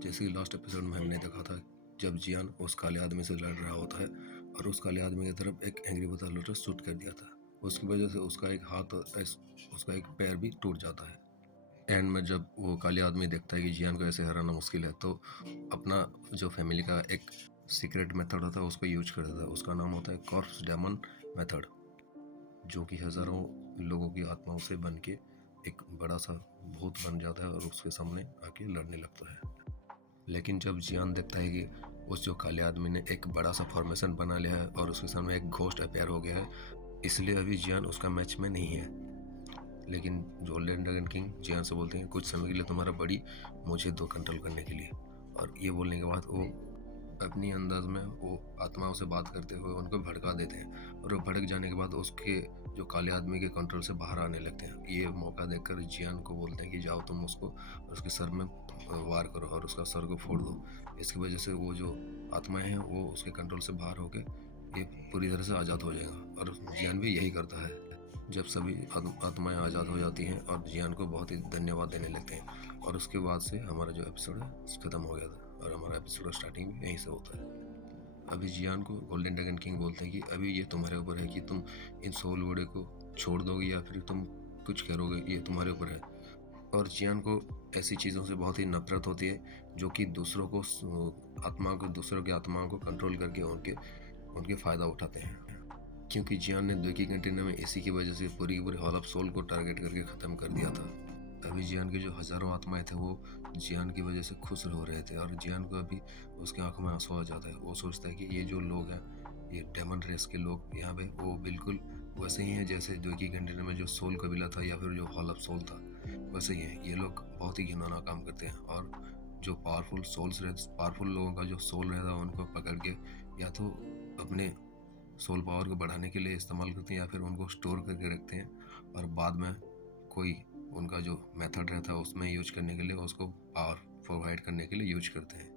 जैसे कि last episode में हमने देखा था, जब जियान उस काले आदमी से लड़ रहा होता है और उस काले आदमी की तरफ एक एंग्री बर्ड लोटस शूट कर दिया था। उसकी वजह से उसका एक हाथ और उसका एक पैर भी टूट जाता है। एंड में जब वो काले आदमी देखता है कि जियान को ऐसे हराना मुश्किल है, तो अपना जो फैमिली का एक सीक्रेट मेथड होता है उसको यूज कर देता है। उसका नाम होता है कॉर्प्स डेमन मेथड, जो कि हज़ारों लोगों की आत्माओं से बन के एक बड़ा सा भूत बन जाता है और उसके सामने आके लड़ने लगता है। लेकिन जब जियान देखता है कि उस जो काले आदमी ने एक बड़ा सा फॉर्मेशन बना लिया है और उसके सामने एक घोस्ट अपेयर हो गया है, इसलिए अभी जियान उसका मैच में नहीं है। लेकिन गोल्डन ड्रैगन किंग जियान से बोलते हैं, कुछ समय के लिए तुम्हारा बड़ी मुझे दो कंट्रोल करने के लिए। और ये बोलने के बाद वो अपनी अंदाज में वो आत्माओं से बात करते हुए उनको भड़का देते हैं, और वो भड़क जाने के बाद उसके जो काले आदमी के कंट्रोल से बाहर आने लगते हैं। ये मौका देखकर जियान को बोलते हैं कि जाओ तुम उसको उसके सर में वार करो और उसका सर को फोड़ दो। इसकी वजह से वो जो आत्माएं हैं वो उसके कंट्रोल से बाहर होके ये पूरी तरह से आज़ाद हो जाएगा। और जियान भी यही करता है। जब सभी आत्माएं आज़ाद हो जाती हैं और जियान को बहुत ही धन्यवाद देने लगते हैं, और उसके बाद से हमारा जो एपिसोड है ख़त्म हो गया था और हमारा एपिसोड स्टार्टिंग भी यहीं से होता है। अभी जियान को गोल्डन ड्रैगन किंग बोलते हैं कि अभी ये तुम्हारे ऊपर है कि तुम इन सोल बॉडी को छोड़ दोगे या फिर तुम कुछ करोगे, ये तुम्हारे ऊपर है। और जियान को ऐसी चीज़ों से बहुत ही नफरत होती है जो कि दूसरों की आत्माओं को कंट्रोल करके उनके फ़ायदा उठाते हैं। क्योंकि जियान ने 2 की कंटेनर में इसी की वजह से पूरी हॉल ऑफ सोल को टारगेट करके ख़त्म कर दिया था। अभी जियान के जो हज़ारों आत्माएं थे वो जियान की वजह से खुश हो रहे थे, और जियान को अभी उसकी आंखों में आंसू आ जाता है। वो सोचता है कि ये जो लोग हैं, ये डेमन रेस के लोग यहाँ पे, वो बिल्कुल वैसे ही हैं जैसे 2 की कंटेनर में जो सोल कबीला था या फिर जो हॉल ऑफ सोल था, वैसे ही हैं। ये लोग बहुत ही घिनौना काम करते हैं, और जो पावरफुल लोगों का जो सोल रहता है उनको पकड़ के या तो अपने सोल पावर को बढ़ाने के लिए इस्तेमाल करते हैं या फिर उनको स्टोर करके रखते हैं, और बाद में कोई उनका जो मेथड रहता है उसमें यूज करने के लिए उसको पावर प्रोवाइड करने के लिए यूज करते हैं।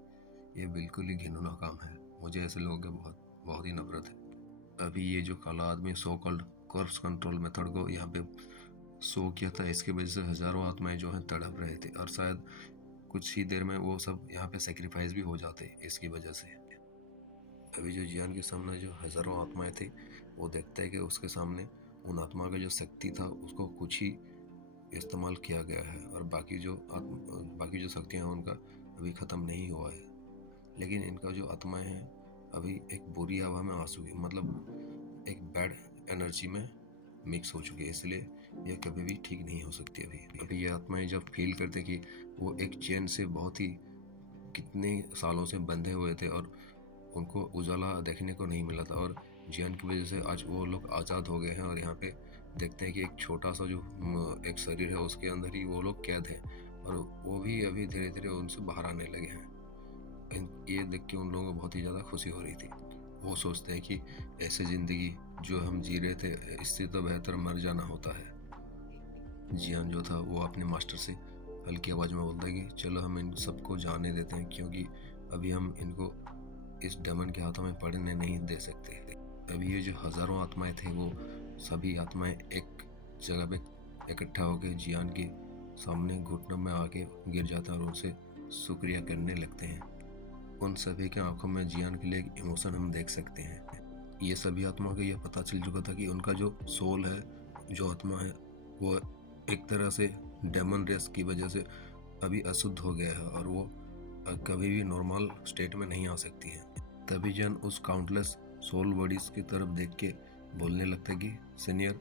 ये बिल्कुल ही घिनौना काम है। मुझे ऐसे लोगों का बहुत ही नफरत है। अभी ये जो काला आदमी so called corps control method को यहाँ पे शो किया था, इसकी वजह से हज़ारों आत्माएं जो हैं तड़प रहे थे, और शायद कुछ ही देर में वो सब यहाँ पे सेक्रीफाइस भी हो जाते इसकी वजह से। अभी जो जियान के सामने जो हज़ारों आत्माएं थी, वो देखता है कि उसके सामने उन आत्मा का जो शक्ति था उसको कुछ ही इस्तेमाल किया गया है, और बाकी जो शक्तियाँ हैं उनका अभी ख़त्म नहीं हुआ है। लेकिन इनका जो आत्माएं हैं अभी एक बुरी हवा में आ चुकी, मतलब एक बैड एनर्जी में मिक्स हो चुकी है, इसलिए यह कभी भी ठीक नहीं हो सकती। अभी ये आत्माएं जब फील करते कि वो एक चैन से बहुत ही कितने सालों से बंधे हुए थे और उनको उजाला देखने को नहीं मिला था, और जियान की वजह से आज वो लोग आज़ाद हो गए हैं, और यहाँ पे देखते हैं कि एक छोटा सा जो एक शरीर है उसके अंदर ही वो लोग कैद हैं, और वो भी अभी धीरे धीरे उनसे बाहर आने लगे हैं। ये देख के उन लोगों को बहुत ही ज़्यादा खुशी हो रही थी। वो सोचते हैं कि ऐसे ज़िंदगी जो हम जी रहे थे, इससे तो बेहतर मर जाना होता है। जियान जो था वो अपने मास्टर से हल्की आवाज़ में बोलता है कि चलो हम इन सबको जाने देते हैं, क्योंकि अभी हम इनको इस डेमन के हाथों में पड़ने नहीं दे सकते। अभी ये जो हज़ारों आत्माएं थे वो सभी आत्माएं एक जगह पे इकट्ठा होकर जियान के सामने घुटनों में आके गिर जाते हैं और उनसे शुक्रिया करने लगते हैं। उन सभी के आंखों में जियान के लिए एक इमोशन हम देख सकते हैं। ये सभी आत्माओं को यह पता चल चुका था कि उनका जो सोल है, जो आत्मा है, वो एक तरह से डेमन रेस की वजह से अभी अशुद्ध हो गया है, और वो कभी भी नॉर्मल स्टेट में नहीं आ सकती है। तभी जन उस काउंटलेस सोल बॉडीज की तरफ देख के बोलने लगता है कि सीनियर,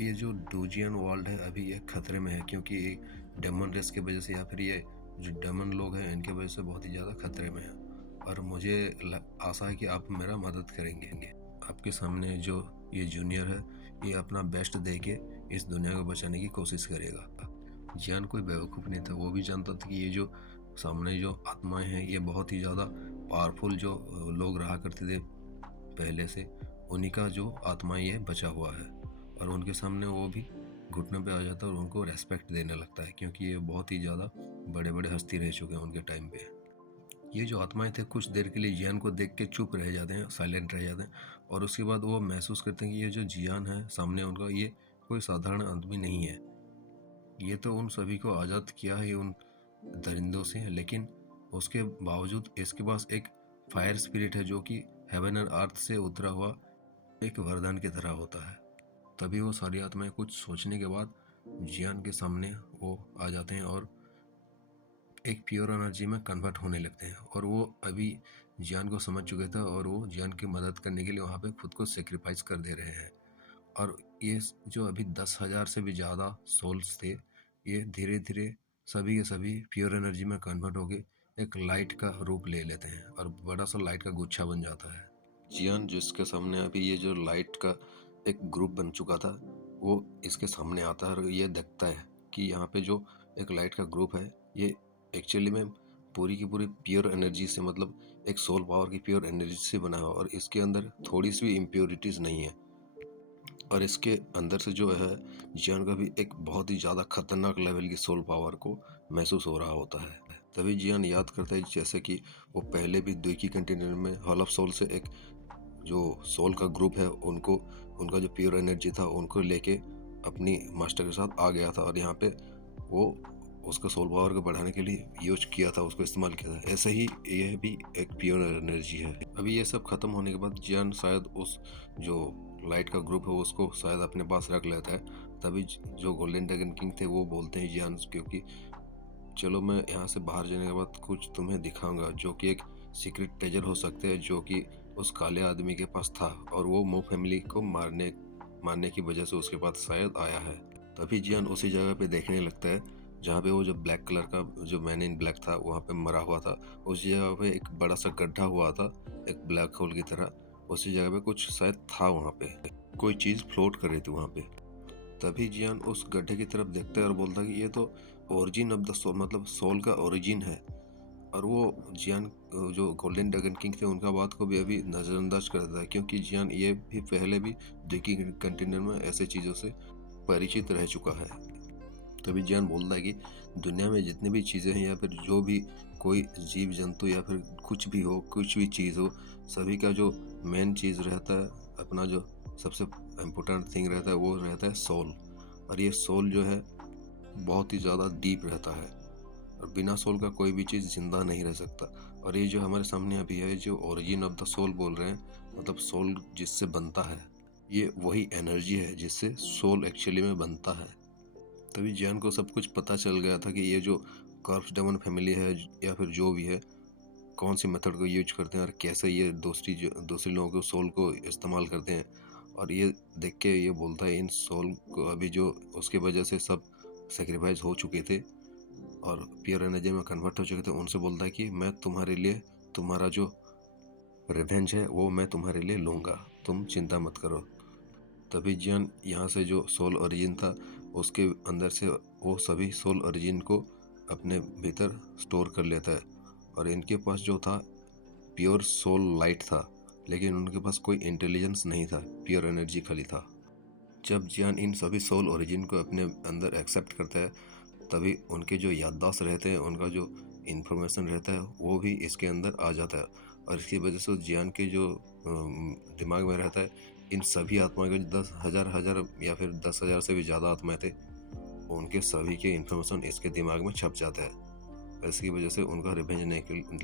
ये जो डोजियन वर्ल्ड है अभी ये खतरे में है, क्योंकि ये डेमन रेस की वजह से या फिर ये जो डेमन लोग हैं इनके वजह से बहुत ही ज़्यादा खतरे में है, और मुझे आशा है कि आप मेरा मदद करेंगे। आपके सामने जो ये जूनियर है ये अपना बेस्ट दे के इस दुनिया को बचाने की कोशिश करेगा। जियान कोई बेवकूफ़ नहीं था, वो भी जानता था कि ये जो सामने जो आत्माएं हैं ये बहुत ही ज़्यादा पावरफुल जो लोग रहा करते थे पहले से, उन्हीं का जो आत्मा ये बचा हुआ है, और उनके सामने वो भी घुटनों पे आ जाता है और उनको रेस्पेक्ट देने लगता है, क्योंकि ये बहुत ही ज़्यादा बड़े बड़े हस्ती रह चुके हैं उनके टाइम पे। ये जो आत्माएं थे कुछ देर के लिए जियान को देख के चुप रह जाते हैं, साइलेंट रह जाते हैं, और उसके बाद वो महसूस करते हैं कि ये जो जियान है सामने उनका, ये कोई साधारण आदमी नहीं है। ये तो उन सभी को आज़ाद किया है उन दरिंदों से, लेकिन उसके बावजूद इसके पास एक फायर स्पिरिट है जो कि हेवन और अर्थ से उतरा हुआ एक वरदान की तरह होता है। तभी वो सारी आत्माएं कुछ सोचने के बाद जियान के सामने वो आ जाते हैं और एक प्योर एनर्जी में कन्वर्ट होने लगते हैं। और वो अभी जियान को समझ चुके थे और वो जियान की मदद करने के लिए वहाँ पे खुद को सेक्रीफाइस कर दे रहे हैं। और ये जो अभी 10,000 से भी ज़्यादा सोल्स थे, ये धीरे धीरे सभी के सभी प्योर एनर्जी में कन्वर्ट होके एक लाइट का रूप ले लेते हैं और बड़ा सा लाइट का गुच्छा बन जाता है। जियान जिसके सामने अभी ये जो लाइट का एक ग्रुप बन चुका था, वो इसके सामने आता है और ये देखता है कि यहाँ पे जो एक लाइट का ग्रुप है, ये एक्चुअली में पूरी की पूरी प्योर एनर्जी से, मतलब एक सोल पावर की प्योर एनर्जी से बना हुआ और इसके अंदर थोड़ी सी भी इम्प्योरिटीज़ नहीं है। और इसके अंदर से जो है जियान का भी एक बहुत ही ज़्यादा खतरनाक लेवल की सोल पावर को महसूस हो रहा होता है। तभी जियान याद करता है जैसे कि वो पहले भी द्विकी कंटेनर में हॉल ऑफ सोल से एक जो सोल का ग्रुप है उनको, उनका जो प्योर एनर्जी था उनको लेके अपनी मास्टर के साथ आ गया था और यहाँ पे वो उसका सोल पावर को बढ़ाने के लिए यूज किया था, उसको इस्तेमाल किया था। ऐसे ही यह भी एक प्योर एनर्जी है। अभी ये सब खत्म होने के बाद जियान शायद उस जो लाइट का ग्रुप है उसको शायद अपने पास रख लेता है। तभी जो गोल्डन ड्रैगन किंग थे वो बोलते हैं जियान क्योंकि चलो मैं यहाँ से बाहर जाने के बाद कुछ तुम्हें दिखाऊंगा जो कि एक सीक्रेट ट्रेजर हो सकते हैं जो कि उस काले आदमी के पास था और वो मो फैमिली को मारने की वजह से उसके पास शायद आया है। तभी जियान उसी जगह पे देखने लगता है जहाँ पे वो जो ब्लैक कलर का जो मैन इन ब्लैक था वहाँ पे मरा हुआ था। उसी जगह पे एक बड़ा सा गड्ढा हुआ था एक ब्लैक होल की तरह। उसी जगह पे कुछ शायद था, वहाँ पे कोई चीज़ फ्लोट कर रही थी वहाँ पे। तभी जियान उस गड्ढे की तरफ देखता है और बोलता है कि ये तो ओरिजिन ऑफ द सोल, मतलब सोल का ओरिजिन है। और वो जियान जो गोल्डन ड्रैगन किंग थे उनका बात को भी अभी नज़रअंदाज कर देता है क्योंकि जियान ये भी पहले भी द्विकी कंटेनर में ऐसे चीज़ों से परिचित रह चुका है। तभी जियान बोलता है कि दुनिया में जितनी भी चीज़ें हैं या फिर जो भी कोई जीव जंतु या फिर कुछ भी हो, कुछ भी चीज़ हो, सभी का जो मेन चीज़ रहता है, अपना जो सबसे इम्पोर्टेंट थिंग रहता है वो रहता है सोल। और ये सोल जो है बहुत ही ज़्यादा डीप रहता है और बिना सोल का कोई भी चीज़ जिंदा नहीं रह सकता। और ये जो हमारे सामने अभी है जो ओरिजिन ऑफ द सोल बोल रहे हैं, मतलब सोल जिससे बनता है, ये वही एनर्जी है जिससे सोल एक्चुअली में बनता है। तभी जियान को सब कुछ पता चल गया था कि ये जो कॉर्प्स डेमन फैमिली है या फिर जो भी है, कौन सी मेथड को यूज करते हैं और कैसे ये दूसरे लोगों को सोल को इस्तेमाल करते हैं। और ये देख के ये बोलता है इन सोल को अभी जो उसके वजह से सब सेक्रीफाइस हो चुके थे और प्योर एनर्जी में कन्वर्ट हो चुके थे, उनसे बोलता है कि मैं तुम्हारे लिए तुम्हारा जो रिवेंज है वो मैं तुम्हारे लिए लूँगा, तुम चिंता मत करो। तभी जियान यहाँ से जो सोल ओरिजिन था उसके अंदर से वो सभी सोल ओरिजिन को अपने भीतर स्टोर कर लेता है। और इनके पास जो था प्योर सोल लाइट था, लेकिन उनके पास कोई इंटेलिजेंस नहीं था, प्योर एनर्जी खाली था। जब जियान इन सभी सोल ओरिजिन को अपने अंदर एक्सेप्ट करता है तभी उनके जो याददाश्त रहते हैं, उनका जो इन्फॉर्मेशन रहता है वो भी इसके अंदर आ जाता है। और इसकी वजह से जियान के जो दिमाग में रहता है, इन सभी आत्माओं के 10,000 या फिर 10,000 से भी ज़्यादा आत्माएं थे, उनके सभी के इन्फॉर्मेशन इसके दिमाग में छप जाता है। इसकी वजह से उनका रिवेंज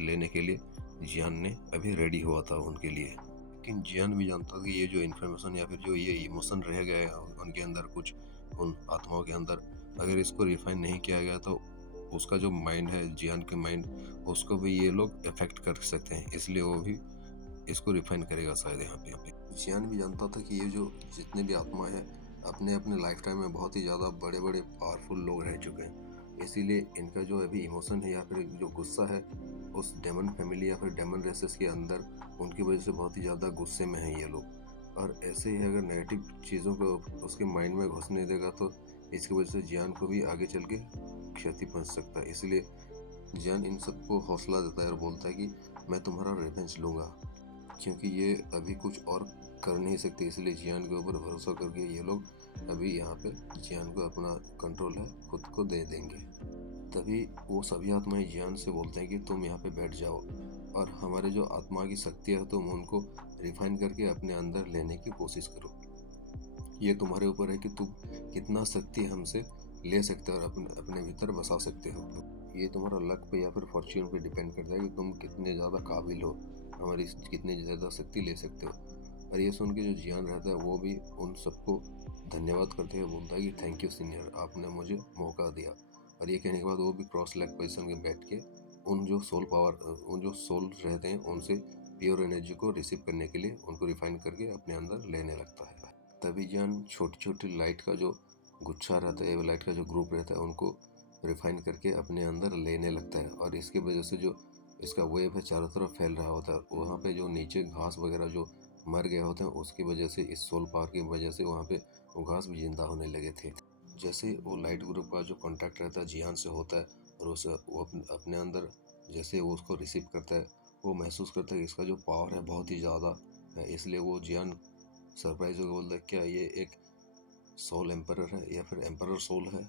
लेने के लिए जियान ने अभी रेडी हुआ था उनके लिए। लेकिन जियान भी जानता था कि ये जो इन्फॉर्मेशन या फिर जो ये इमोशन रह गया है उनके अंदर, कुछ उन आत्माओं के अंदर, अगर इसको रिफाइन नहीं किया गया तो उसका जो माइंड है, जियान के माइंड, उसको भी ये लोग अफेक्ट कर सकते हैं। इसलिए वो भी इसको रिफाइन करेगा शायद यहाँ पे। जियान भी जानता था कि ये जो जितने भी आत्माएं हैं अपने अपने लाइफ टाइम में बहुत ही ज़्यादा बड़े बड़े पावरफुल लोग रह चुके हैं। इसीलिए इनका जो अभी इमोशन है या फिर जो गुस्सा है उस डेमन फैमिली या फिर डेमन रेसेस के अंदर, उनकी वजह से बहुत ही ज़्यादा गुस्से में हैं ये लोग। और ऐसे ही अगर नेगेटिव चीज़ों को उसके माइंड में घुसने देगा तो इसकी वजह से जियान को भी आगे चल के क्षति पहुँच सकता है। इसलिए जियान इन सबको हौसला देता है और बोलता है कि मैं तुम्हारा रिवेंज लूँगा, क्योंकि ये अभी कुछ और कर नहीं सकते। इसलिए जियान के ऊपर भरोसा करके ये लोग अभी यहाँ पे जियान को अपना कंट्रोल है खुद को दे देंगे। तभी वो सभी आत्माएं जियान से बोलते हैं कि तुम यहाँ पे बैठ जाओ और हमारे जो आत्मा की शक्ति है तुम उनको रिफाइन करके अपने अंदर लेने की कोशिश करो। ये तुम्हारे ऊपर है कि तुम कितना शक्ति हमसे ले सकते हो और अपने भीतर बसा सकते हो। ये तुम्हारा लक पे या फिर फॉर्च्यून पे डिपेंड करता है कि तुम कितने ज़्यादा काबिल हो, हमारी कितनी ज़्यादा शक्ति ले सकते हो। और ये सुन के जो जियान रहता है वो भी उन सबको धन्यवाद करते हुए बोलता है कि थैंक यू सीनियर, आपने मुझे मौका दिया। और ये कहने के बाद वो भी क्रॉस लेग पोजिशन में बैठ के उन जो सोल रहते हैं उनसे प्योर एनर्जी को रिसीव करने के लिए उनको रिफाइन करके अपने अंदर लेने लगता है। तभी जियान छोटी छोटी लाइट का जो गुच्छा रहता है, लाइट का जो ग्रुप रहता है, उनको रिफाइन करके अपने अंदर लेने लगता है। और इसकी वजह से जो इसका वेव है चारों तरफ फैल रहा होता है। वहाँ पे जो नीचे घास वगैरह जो मर गए होते हैं उसकी वजह से, इस सोल पावर की वजह से वहाँ पे वो घास भी जिंदा होने लगे थे। जैसे वो लाइट ग्रुप का जो कॉन्टैक्ट रहता है जियान से होता है और वो अपने अंदर जैसे वो उसको रिसीव करता है, वो महसूस करता है कि इसका जो पावर है बहुत ही ज़्यादा है। इसलिए वो जियान सरप्राइज होकर बोलता है, क्या ये एक सोल एम्परर है या फिर एम्परर सोल है?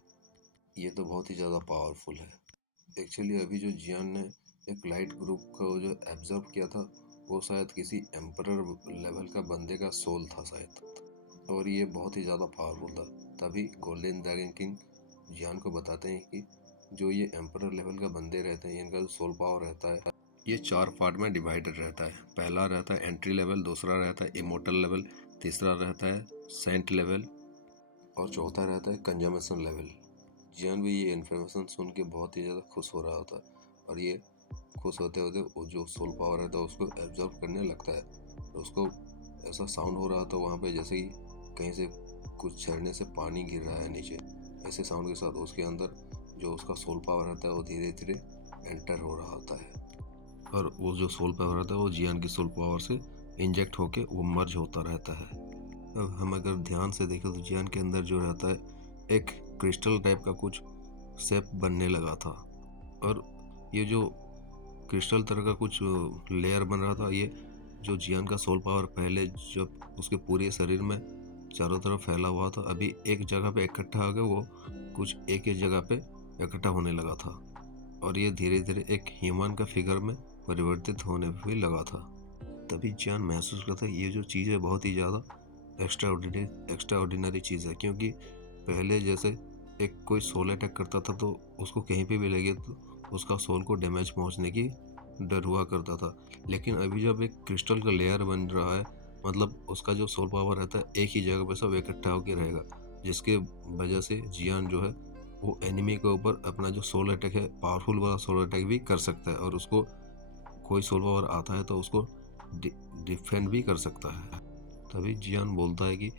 ये तो बहुत ही ज़्यादा पावरफुल है। एक्चुअली अभी जो जियान ने एक लाइट ग्रुप को जो एब्जर्व किया था वो शायद किसी एम्परर लेवल का बंदे का सोल था शायद, और ये बहुत ही ज़्यादा पावरफुल था। तभी गोल्डन ड्रैगन किंग जियान को बताते हैं कि जो ये एम्परर लेवल का बंदे रहते हैं इनका जो सोल पावर रहता है ये 4 पार्ट में डिवाइडेड रहता है। पहला रहता है एंट्री लेवल, दूसरा रहता है इमोर्टल लेवल, तीसरा रहता है सेंट लेवल और चौथा रहता है कंजम्पशन लेवल। जियान भी ये इन्फॉर्मेशन सुन के बहुत ही ज़्यादा खुश हो रहा होता और ये खुश होते होते वो जो सोल पावर रहता है उसको एब्जॉर्ब करने लगता है। उसको ऐसा साउंड हो रहा था वहाँ पे जैसे ही कहीं से कुछ झरने से पानी गिर रहा है नीचे, ऐसे साउंड के साथ उसके अंदर जो उसका सोल पावर रहता है वो धीरे धीरे एंटर हो रहा होता है। और वो जो सोल पावर रहता है वो जियान की सोल पावर से इंजेक्ट होके वो मर्ज होता रहता है। अब हम अगर ध्यान से देखें तो जियान के अंदर जो रहता है एक क्रिस्टल टाइप का कुछ शेप बनने लगा था, और ये जो क्रिस्टल तरह का कुछ लेयर बन रहा था, ये जो जियान का सोल पावर पहले जब उसके पूरे शरीर में चारों तरफ फैला हुआ था, अभी एक जगह पे इकट्ठा हो गया, वो कुछ एक ही जगह पे इकट्ठा होने लगा था और ये धीरे धीरे एक ह्यूमन का फिगर में परिवर्तित होने भी लगा था। तभी जियान महसूस करता है ये जो चीज़ है बहुत ही ज़्यादा एक्स्ट्रा ऑर्डिनरी चीज़ है, क्योंकि पहले जैसे एक कोई सोल अटैक करता था तो उसको कहीं पे भी लगे तो उसका सोल को डैमेज पहुंचने की डर हुआ करता था। लेकिन अभी जब एक क्रिस्टल का लेयर बन रहा है, मतलब उसका जो सोल पावर रहता है एक ही जगह पे सब इकट्ठा होकर रहेगा, जिसके वजह से जियान जो है वो एनिमी के ऊपर अपना जो सोल अटैक है, पावरफुल वाला सोल अटैक भी कर सकता है, और उसको कोई सोल पावर आता है तो उसको डिफेंड भी कर सकता है। तभी जियान बोलता है कि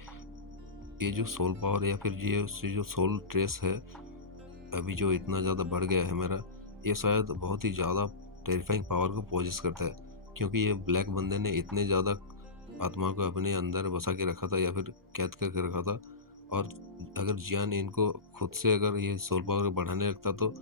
ये जो सोल पावर या फिर ये जो सोल ट्रेस है अभी जो इतना ज़्यादा बढ़ गया है मेरा, ये शायद बहुत ही ज़्यादा टेरिफाइंग पावर को पोजेस करता है, क्योंकि ये ब्लैक बंदे ने इतने ज़्यादा आत्मा को अपने अंदर बसा के रखा था या फिर कैद करके रखा था। और अगर जियान इनको खुद से अगर ये सोल पावर बढ़ाने लगता तो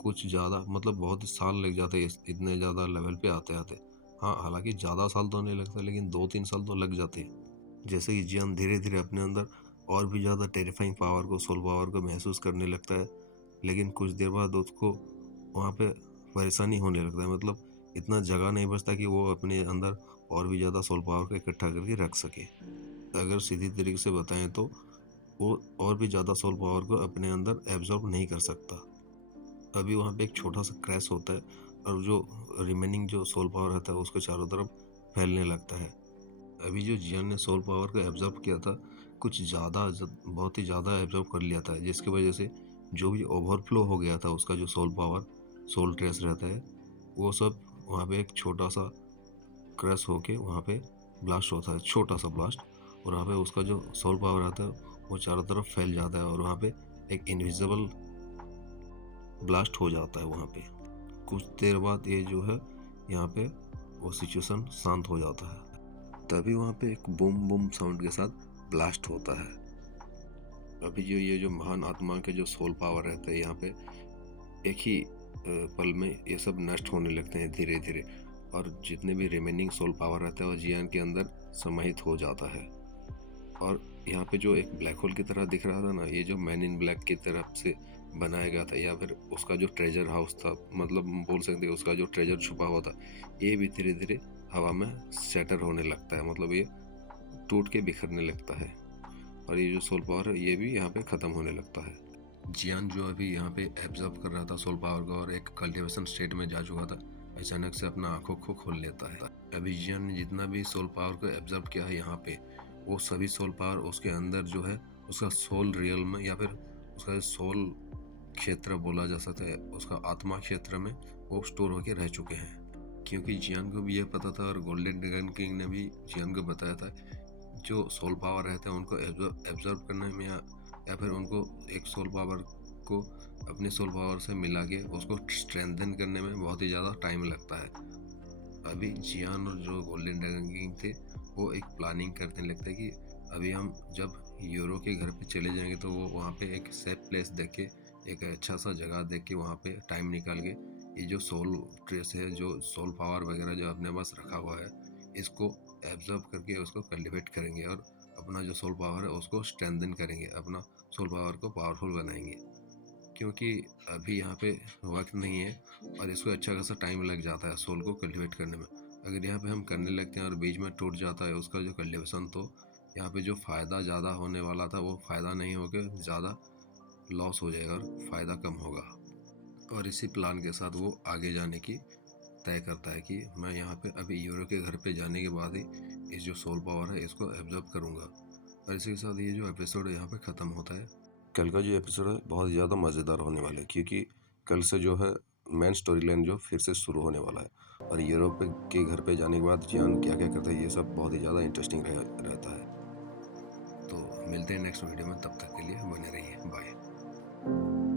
कुछ ज़्यादा मतलब बहुत साल लग जाते इतने ज़्यादा लेवल पे आते आते। हाँ, हालांकि ज़्यादा साल तो नहीं लगता लेकिन 2-3 साल तो लग जाते हैं। जैसे कि जियान धीरे धीरे अपने अंदर और भी ज़्यादा टेरिफाइंग पावर को, सोल पावर को महसूस करने लगता है, लेकिन कुछ देर बाद उसको वहाँ पे परेशानी होने लगता है, मतलब इतना जगह नहीं बचता कि वो अपने अंदर और भी ज़्यादा सोल पावर को इकट्ठा करके रख सके। अगर सीधी तरीके से बताएं तो वो और भी ज़्यादा सोल पावर को अपने अंदर एब्जॉर्ब नहीं कर सकता। अभी वहाँ पे एक छोटा सा क्रैश होता है और जो रिमेनिंग जो सोल पावर रहता है उसको चारों तरफ फैलने लगता है। अभी जो जियान ने सोल पावर को एब्जॉर्ब किया था कुछ ज़्यादा बहुत ही ज़्यादा एब्जॉर्ब कर लिया था, जिसकी वजह से जो भी ओवरफ्लो हो गया था उसका जो सोल पावर, सोल ट्रेस रहता है, वो सब वहाँ पे एक छोटा सा क्रैश होके वहाँ पे ब्लास्ट होता है, छोटा सा ब्लास्ट, और वहाँ पे उसका जो सोल पावर आता है वो चारों तरफ फैल जाता है और वहाँ पे एक इनविजिबल ब्लास्ट हो जाता है वहाँ पे। कुछ देर बाद ये जो है यहाँ पे वो सिचुएशन शांत हो जाता है। तभी वहाँ पे एक बूम बूम साउंड के साथ ब्लास्ट होता है। अभी जो ये जो महान आत्मा के जो सोल पावर रहते हैं यहाँ पे एक ही पल में ये सब नष्ट होने लगते हैं धीरे धीरे, और जितने भी रिमेनिंग सोल पावर रहता है वो जियान के अंदर समाहित हो जाता है। और यहाँ पे जो एक ब्लैक होल की तरह दिख रहा था ना, ये जो मैन इन ब्लैक की तरफ से बनाया गया था या फिर उसका जो ट्रेजर हाउस था, मतलब बोल सकते हैं उसका जो ट्रेजर छुपा हुआ था, ये भी धीरे धीरे हवा में शैटर होने लगता है, मतलब ये टूट के बिखरने लगता है और ये जो सोल पावर है ये भी यहाँ पे ख़त्म होने लगता है। जियान जो अभी यहाँ पे एब्जॉर्ब कर रहा था सोल पावर को और एक कल्टिवेशन स्टेट में जा चुका था, अचानक से अपना आंखों को खोल लेता है। अभी जियान ने जितना भी सोल पावर को एब्जॉर्ब किया है यहाँ पे, वो सभी सोल पावर उसके अंदर जो है उसका सोल रियल में या फिर उसका सोल क्षेत्र बोला जा सकता है, उसका आत्मा क्षेत्र में वो स्टोर होके रह चुके हैं। क्योंकि जियान को भी यह पता था और गोल्डन ड्रैगन किंग ने भी जियान को बताया था, जो सोल पावर रहता है उनको एब्जॉर्ब करने में या फिर उनको एक सोल पावर को अपने सोल पावर से मिला के उसको स्ट्रेंथन करने में बहुत ही ज़्यादा टाइम लगता है। अभी जियान और जो गोल्डन ड्रैगन किंग थे वो एक प्लानिंग करने लगते कि अभी हम जब यूरो के घर पे चले जाएंगे तो वो वहाँ पे एक सेफ प्लेस देख के, एक अच्छा सा जगह देख के वहाँ पे टाइम निकाल के ये जो सोल ट्रेस है, जो सोल पावर वगैरह जो अपने पास रखा हुआ है, इसको एब्जॉर्ब करके उसको कल्टिवेट करेंगे और अपना जो सोल पावर है उसको स्ट्रेंथन करेंगे, अपना सोल पावर को पावरफुल बनाएंगे। क्योंकि अभी यहाँ पे वक्त नहीं है और इसको अच्छा खासा टाइम लग जाता है सोल को कल्टिवेट करने में। अगर यहाँ पे हम करने लगते हैं और बीच में टूट जाता है उसका जो कल्टिवेशन, तो यहाँ पे जो फ़ायदा ज़्यादा होने वाला था वो फ़ायदा नहीं होकर ज़्यादा लॉस हो जाएगा और फ़ायदा कम होगा। और इसी प्लान के साथ वो आगे जाने की तय करता है कि मैं यहाँ पे अभी यूरो के घर पे जाने के बाद ही इस जो सोल पावर है इसको एब्जॉर्ब करूँगा। और इसी के साथ ये जो एपिसोड यहाँ पे ख़त्म होता है। कल का जो एपिसोड है बहुत ज़्यादा मज़ेदार होने वाला है, क्योंकि कल से जो है मेन स्टोरी लाइन जो फिर से शुरू होने वाला है और यूरोप के घर पे जाने के बाद जियान क्या क्या करता है ये सब बहुत ही ज़्यादा इंटरेस्टिंग रहता है। तो मिलते हैं नेक्स्ट वीडियो में, तब तक के लिए बने रहिए, बाय।